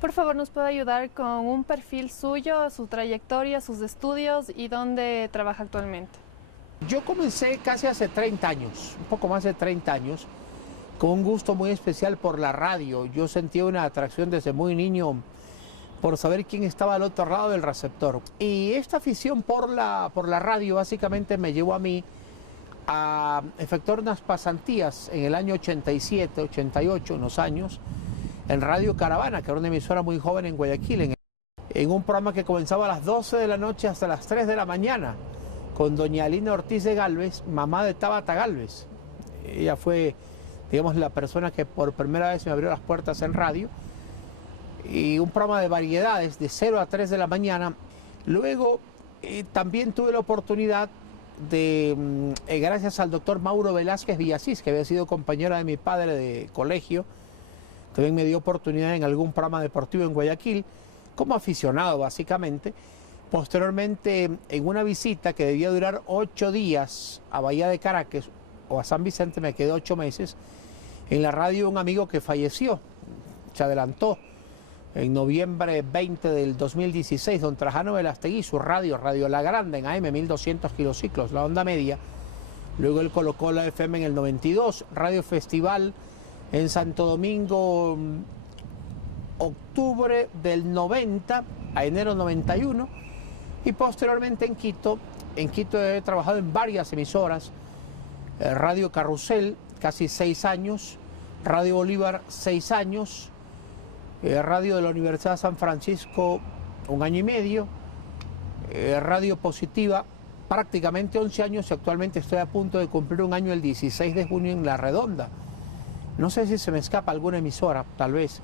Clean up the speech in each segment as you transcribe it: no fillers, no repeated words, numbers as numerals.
Por favor, ¿nos puede ayudar con un perfil suyo, su trayectoria, sus estudios y dónde trabaja actualmente? Yo comencé casi hace 30 años, un poco más de 30 años, con un gusto muy especial por la radio. Yo sentía una atracción desde muy niño por saber quién estaba al otro lado del receptor. Y esta afición por la radio básicamente me llevó a mí a efectuar unas pasantías en el año 87, 88, unos años, en Radio Caravana, que era una emisora muy joven en Guayaquil, en un programa que comenzaba a las 12 de la noche hasta las 3 de la mañana, con doña Alina Ortiz de Gálvez, mamá de Tabata Gálvez. Ella fue, digamos, la persona que por primera vez me abrió las puertas en radio, y un programa de variedades de 0 a 3 de la mañana. Luego también tuve la oportunidad de, gracias al doctor Mauro Velázquez Villasís, que había sido compañera de mi padre de colegio, también me dio oportunidad en algún programa deportivo en Guayaquil, como aficionado básicamente. Posteriormente, en una visita que debía durar 8 días a Bahía de Caracas o a San Vicente, me quedé 8 meses, en la radio un amigo que falleció, se adelantó en noviembre 20 del 2016, don Trajano Velastegui, su radio La Grande, en AM 1200 kilociclos, la onda media. Luego él colocó la FM en el 92, Radio Festival en Santo Domingo, octubre del 90 a enero 91, y posteriormente en Quito. En Quito he trabajado en varias emisoras, Radio Carrusel, casi 6 años, Radio Bolívar, 6 años, Radio de la Universidad de San Francisco, 1 año y medio, Radio Positiva, prácticamente 11 años, y actualmente estoy a punto de cumplir 1 año el 16 de junio en La Redonda. No sé si se me escapa alguna emisora, tal vez,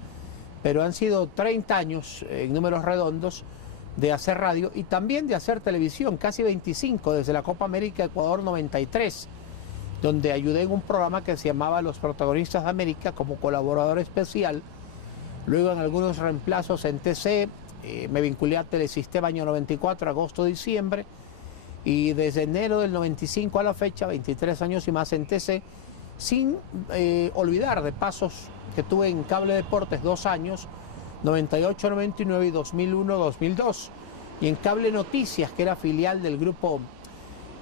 pero han sido 30 años en números redondos de hacer radio y también de hacer televisión, casi 25, desde la Copa América Ecuador 93, donde ayudé en un programa que se llamaba Los Protagonistas de América como colaborador especial. Luego en algunos reemplazos en TC, me vinculé a Telesistema año 94, agosto, diciembre, y desde enero del 95 a la fecha, 23 años y más en TC, sin olvidar de pasos que tuve en Cable Deportes 2 años, 98-99 y 2001-2002, y en Cable Noticias, que era filial del grupo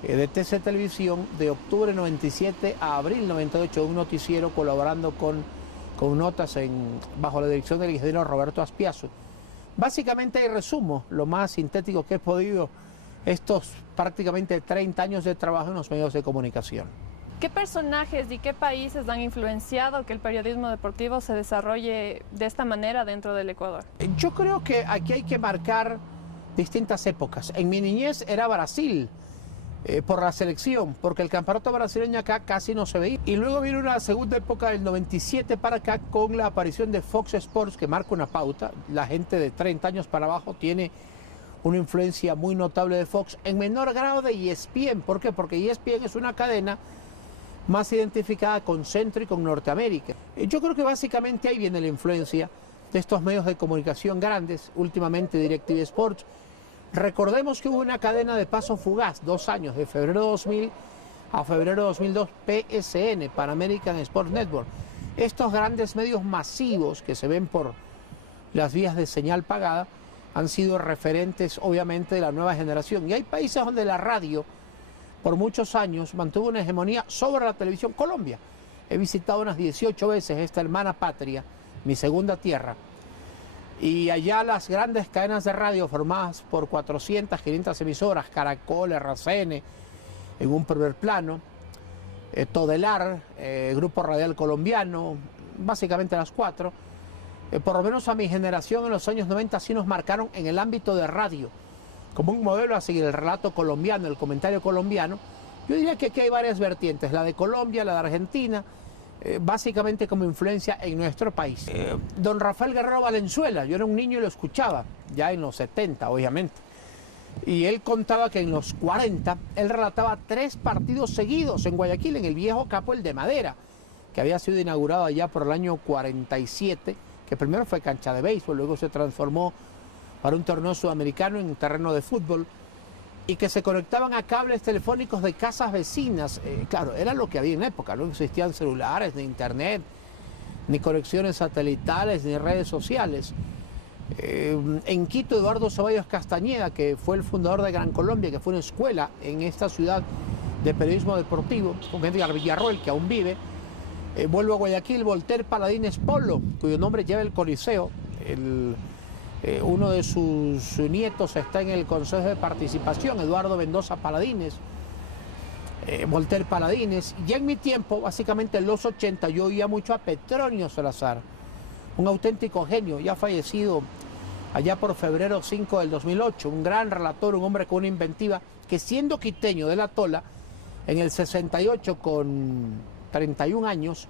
de TC Televisión, de octubre 97 a abril 98, un noticiero colaborando con notas bajo la dirección del ingeniero Roberto Aspiazu. Básicamente ahí resumo lo más sintético que he podido estos prácticamente 30 años de trabajo en los medios de comunicación. ¿Qué personajes y qué países han influenciado que el periodismo deportivo se desarrolle de esta manera dentro del Ecuador? Yo creo que aquí hay que marcar distintas épocas. En mi niñez era Brasil, por la selección, porque el campeonato brasileño acá casi no se veía. Y luego vino una segunda época del 97 para acá con la aparición de Fox Sports, que marca una pauta. La gente de 30 años para abajo tiene una influencia muy notable de Fox, en menor grado de ESPN. ¿Por qué? Porque ESPN es una cadena más identificada con Centro y con Norteamérica. Yo creo que básicamente ahí viene la influencia de estos medios de comunicación grandes, últimamente DirecTV Sports. Recordemos que hubo una cadena de paso fugaz, 2 años, de febrero 2000 a febrero 2002, PSN, Pan American Sports Network. Estos grandes medios masivos que se ven por las vías de señal pagada han sido referentes, obviamente, de la nueva generación. Y hay países donde la radio, por muchos años, mantuvo una hegemonía sobre la televisión. Colombia. He visitado unas 18 veces esta hermana patria, mi segunda tierra. Y allá las grandes cadenas de radio formadas por 400, 500 emisoras, Caracol, RCN, en un primer plano, Todelar, Grupo Radial Colombiano, básicamente las 4, por lo menos a mi generación en los años 90 sí nos marcaron en el ámbito de radio, como un modelo a seguir, el relato colombiano, el comentario colombiano. Yo diría que aquí hay varias vertientes, la de Colombia, la de Argentina, básicamente como influencia en nuestro país. Don Rafael Guerrero Valenzuela, yo era un niño y lo escuchaba, ya en los 70 obviamente, y él contaba que en los 40 él relataba 3 partidos seguidos en Guayaquil, en el viejo Capo El de Madera, que había sido inaugurado allá por el año 47, que primero fue cancha de béisbol, luego se transformó para un torneo sudamericano en un terreno de fútbol, y que se conectaban a cables telefónicos de casas vecinas. Claro, era lo que había en época, no existían celulares, ni internet, ni conexiones satelitales, ni redes sociales. En Quito, Eduardo Ceballos Castañeda, que fue el fundador de Gran Colombia, que fue una escuela en esta ciudad de periodismo deportivo, con Edgar Villarroel, que aún vive. Vuelvo a Guayaquil, Voltaire Paladines Polo, cuyo nombre lleva el Coliseo. Uno de sus nietos está en el Consejo de Participación, Eduardo Mendoza Paladines. Voltaire Paladines. Ya en mi tiempo, básicamente en los 80, yo oía mucho a Petronio Salazar, un auténtico genio, ya fallecido allá por febrero 5 del 2008, un gran relator, un hombre con una inventiva, que siendo quiteño de La Tola, en el 68 con 31 años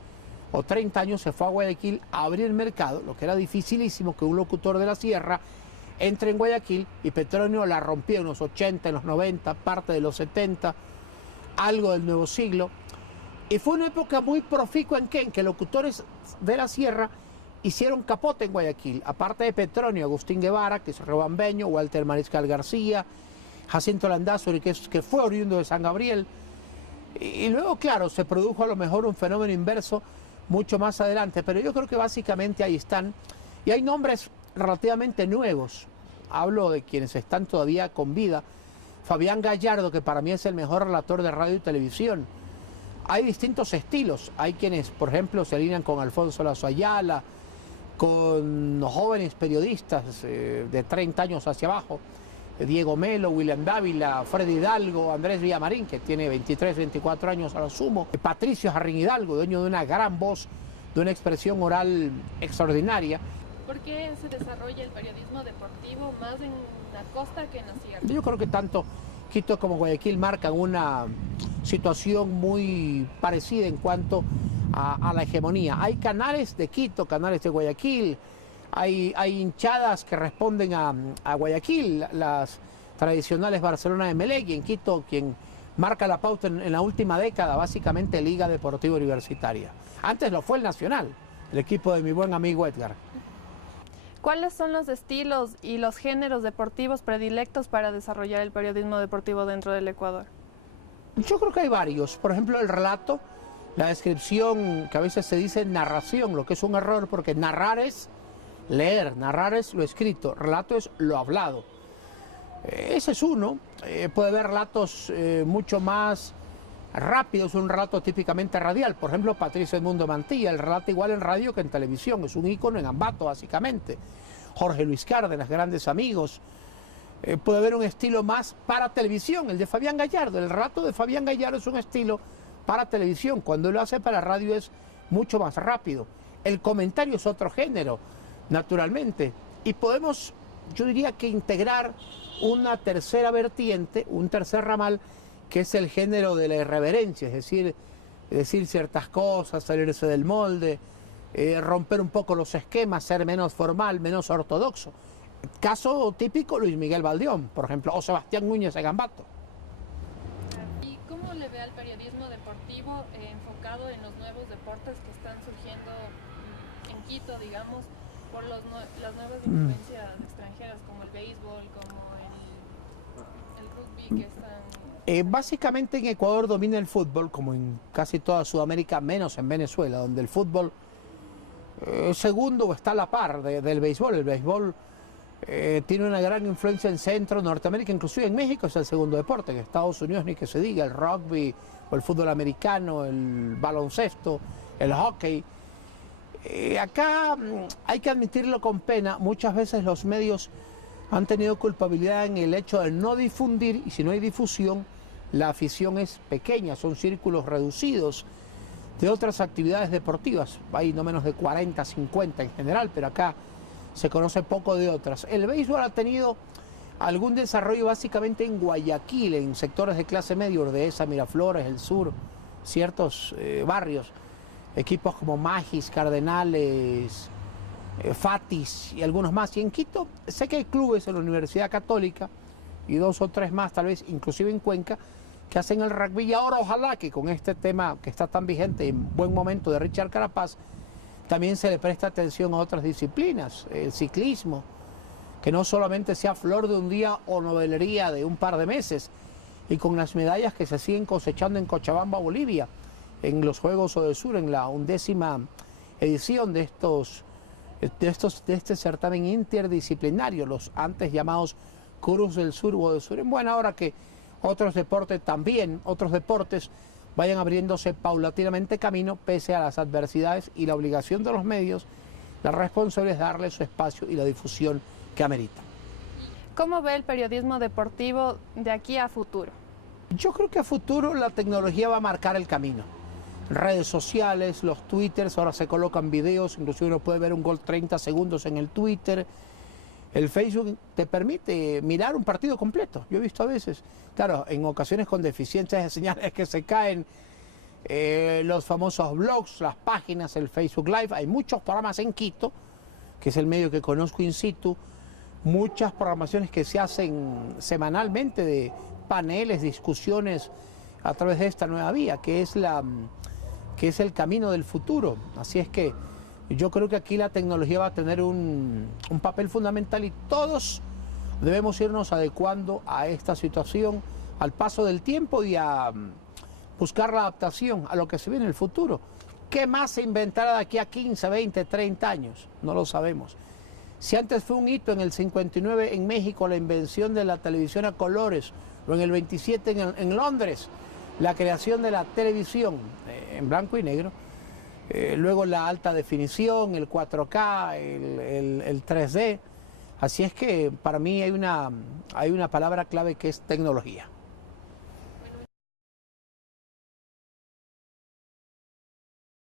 o 30 años se fue a Guayaquil a abrir mercado, lo que era dificilísimo que un locutor de la sierra entre en Guayaquil, y Petronio la rompió en los 80, en los 90, parte de los 70, algo del nuevo siglo, y fue una época muy proficua en que locutores de la sierra hicieron capote en Guayaquil, aparte de Petronio, Agustín Guevara, que es rebambeño, Walter Mariscal García, Jacinto Landázuri, que fue oriundo de San Gabriel, y luego, claro, se produjo a lo mejor un fenómeno inverso mucho más adelante, pero yo creo que básicamente ahí están, y hay nombres relativamente nuevos, hablo de quienes están todavía con vida. Fabián Gallardo, que para mí es el mejor relator de radio y televisión. Hay distintos estilos, hay quienes, por ejemplo, se alinean con Alfonso Lazo Ayala, con jóvenes periodistas de 30 años hacia abajo, Diego Melo, William Dávila, Freddy Hidalgo, Andrés Villamarín, que tiene 23, 24 años a lo sumo, Patricio Jarrín Hidalgo, dueño de una gran voz, de una expresión oral extraordinaria. ¿Por qué se desarrolla el periodismo deportivo más en la costa que en la sierra? Yo creo que tanto Quito como Guayaquil marcan una situación muy parecida en cuanto a la hegemonía. Hay canales de Quito, canales de Guayaquil, hay hinchadas que responden a Guayaquil, las tradicionales Barcelona de Emelec, y en Quito quien marca la pauta en la última década, básicamente Liga Deportiva Universitaria. Antes lo fue el Nacional, el equipo de mi buen amigo Edgar. ¿Cuáles son los estilos y los géneros deportivos predilectos para desarrollar el periodismo deportivo dentro del Ecuador? Yo creo que hay varios. Por ejemplo, el relato, la descripción, que a veces se dice narración, lo que es un error, porque narrar es leer, narrar es lo escrito, relato es lo hablado. Ese es uno. Puede haber relatos mucho más rápidos, un relato típicamente radial. Por ejemplo, Patricio Edmundo Mantilla, el relato igual en radio que en televisión, es un ícono en Ambato, básicamente. Jorge Luis Cárdenas, grandes amigos. Puede haber un estilo más para televisión, el de Fabián Gallardo. El relato de Fabián Gallardo es un estilo para televisión. Cuando lo hace para radio es mucho más rápido. El comentario es otro género, naturalmente. Y podemos, yo diría que integrar una tercera vertiente, un tercer ramal, que es el género de la irreverencia, es decir ciertas cosas, salirse del molde, romper un poco los esquemas, ser menos formal, menos ortodoxo. Caso típico, Luis Miguel Valdeón, por ejemplo, o Sebastián Núñez de Gambato. ¿Y cómo le ve al periodismo deportivo enfocado en los nuevos deportes que están surgiendo en Quito, digamos, por las nuevas influencias extranjeras, como el béisbol, como el rugby, que están... Básicamente en Ecuador domina el fútbol, como en casi toda Sudamérica, menos en Venezuela, donde el fútbol segundo está a la par del béisbol. El béisbol tiene una gran influencia en Centro, Norteamérica, inclusive en México es el segundo deporte, en Estados Unidos ni que se diga, el rugby o el fútbol americano, el baloncesto, el hockey. Acá hay que admitirlo con pena, muchas veces los medios han tenido culpabilidad en el hecho de no difundir, y si no hay difusión, la afición es pequeña, son círculos reducidos de otras actividades deportivas. Hay no menos de 40, 50 en general, pero acá se conoce poco de otras. El béisbol ha tenido algún desarrollo básicamente en Guayaquil, en sectores de clase media, Ordesa, Miraflores, el sur, ciertos barrios, equipos como Magis, Cardenales, Fatis y algunos más. Y en Quito sé que hay clubes en la Universidad Católica y 2 o 3 más, tal vez inclusive en Cuenca, que hacen el rugby. Y ahora ojalá que con este tema que está tan vigente, en buen momento, de Richard Carapaz, también se le presta atención a otras disciplinas, el ciclismo, que no solamente sea flor de un día o novelería de un par de meses, y con las medallas que se siguen cosechando en Cochabamba, Bolivia, en los Juegos Odesur, en la 11ª edición de estos de este certamen interdisciplinario, los antes llamados Cruz del Sur o del Sur. En buena hora que otros deportes también, otros deportes vayan abriéndose paulatinamente camino pese a las adversidades, y la obligación de los medios, la responsabilidad es darle su espacio y la difusión que amerita. ¿Cómo ve el periodismo deportivo de aquí a futuro? Yo creo que a futuro la tecnología va a marcar el camino. Redes sociales, los twitters, ahora se colocan videos, inclusive uno puede ver un gol 30 segundos en el Twitter. El Facebook te permite mirar un partido completo. Yo he visto a veces, claro, en ocasiones con deficiencias de señales que se caen, los famosos blogs, las páginas, el Facebook Live. Hay muchos programas en Quito, que es el medio que conozco in situ, muchas programaciones que se hacen semanalmente de paneles, discusiones a través de esta nueva vía, que es el camino del futuro. Así es que yo creo que aquí la tecnología va a tener un papel fundamental, y todos debemos irnos adecuando a esta situación, al paso del tiempo, y a buscar la adaptación a lo que se viene en el futuro. ¿Qué más se inventará de aquí a 15, 20, 30 años? No lo sabemos. Si antes fue un hito en el 59 en México la invención de la televisión a colores, o en el 27 en Londres la creación de la televisión en blanco y negro, luego la alta definición, el 4K, el 3D. Así es que para mí hay una palabra clave que es tecnología.